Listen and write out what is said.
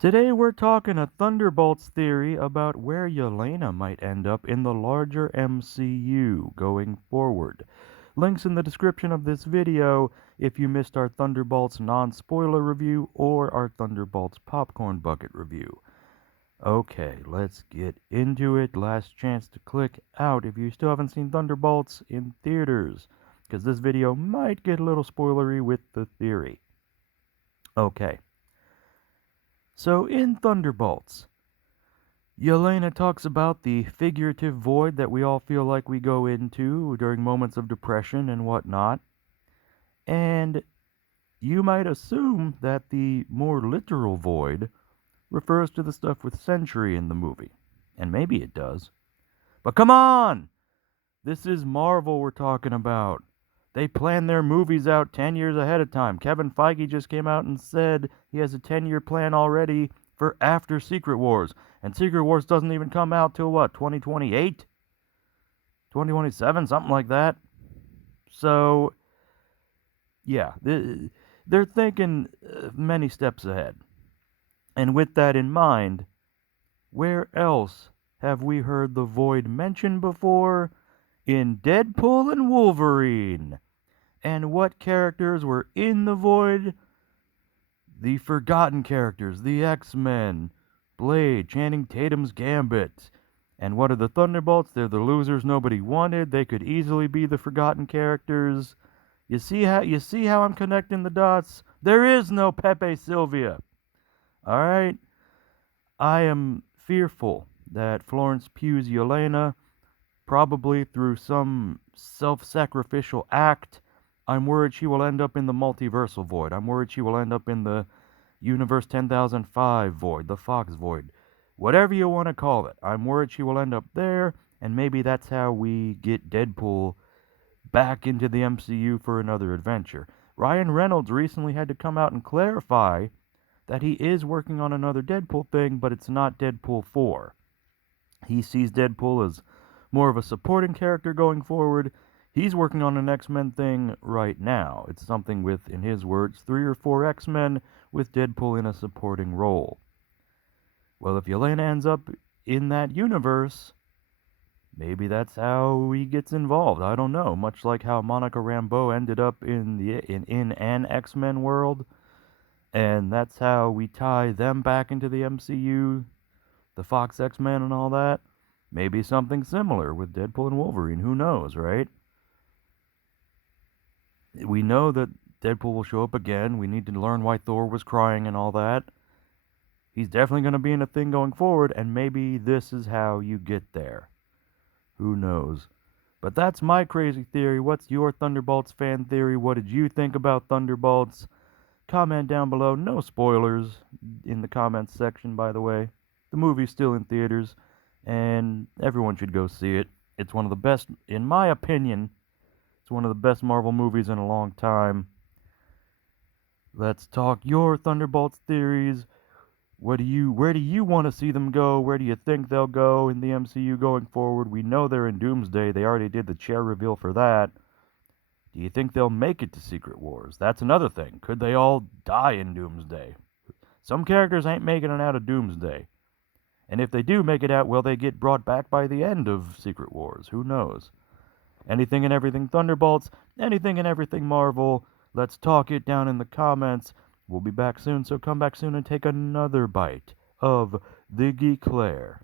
Today we're talking a Thunderbolts theory about where Yelena might end up in the larger MCU going forward. Links in the description of this video if you missed our Thunderbolts non-spoiler review or our Thunderbolts popcorn bucket review. Okay, let's get into it. Last chance to click out if you still haven't seen Thunderbolts in theaters, because this video might get a little spoilery with the theory. Okay. So in Thunderbolts, Yelena talks about the figurative void that we all feel like we go into during moments of depression and whatnot. And you might assume that the more literal void refers to the stuff with Sentry in the movie. And maybe it does. But come on! This is Marvel we're talking about. They plan their movies out 10 years ahead of time. Kevin Feige just came out and said he has a 10-year plan already for after Secret Wars. And Secret Wars doesn't even come out till what, 2028? 2027, something like that. So, yeah, they're thinking many steps ahead. And with that in mind, where else have we heard the Void mentioned before? In Deadpool and Wolverine. And what characters were in the Void? The forgotten characters, the X-Men, Blade, Channing Tatum's Gambit. And what are the Thunderbolts? They're the losers nobody wanted. They could easily be the forgotten characters. You see how I'm connecting the dots? There is no Pepe Sylvia. All right? I am fearful that Florence Pugh's Yelena, probably through some self-sacrificial act, I'm worried she will end up in the multiversal void. I'm worried she will end up in the Universe 10,005 void, the Fox void, whatever you want to call it. I'm worried she will end up there, and maybe that's how we get Deadpool back into the MCU for another adventure. Ryan Reynolds recently had to come out and clarify that he is working on another Deadpool thing, but it's not Deadpool 4. He sees Deadpool as more of a supporting character going forward. He's working on an X-Men thing right now. It's something with, in his words, 3 or 4 X-Men with Deadpool in a supporting role. Well, if Yelena ends up in that universe, maybe that's how he gets involved. I don't know. Much like how Monica Rambeau ended up in an X-Men world, and that's how we tie them back into the MCU, the Fox X-Men and all that. Maybe something similar with Deadpool and Wolverine. Who knows, right? We know that Deadpool will show up again. We need to learn why Thor was crying and all that. He's definitely going to be in a thing going forward, and maybe this is how you get there. Who knows? But that's my crazy theory. What's your Thunderbolts fan theory? What did you think about Thunderbolts? Comment down below. No spoilers in the comments section, by the way. The movie's still in theaters, and everyone should go see it. It's one of the best, in my opinion, it's one of the best Marvel movies in a long time. Let's talk your Thunderbolts theories. Where do you want to see them go? Where do you think they'll go in the MCU going forward? We know they're in Doomsday. They already did the chair reveal for that. Do you think they'll make it to Secret Wars? That's another thing. Could they all die in Doomsday? Some characters ain't making it out of Doomsday. And if they do make it out, will they get brought back by the end of Secret Wars? Who knows? Anything and everything Thunderbolts, anything and everything Marvel. Let's talk it down in the comments. We'll be back soon, so come back soon and take another bite of the GeeKlare.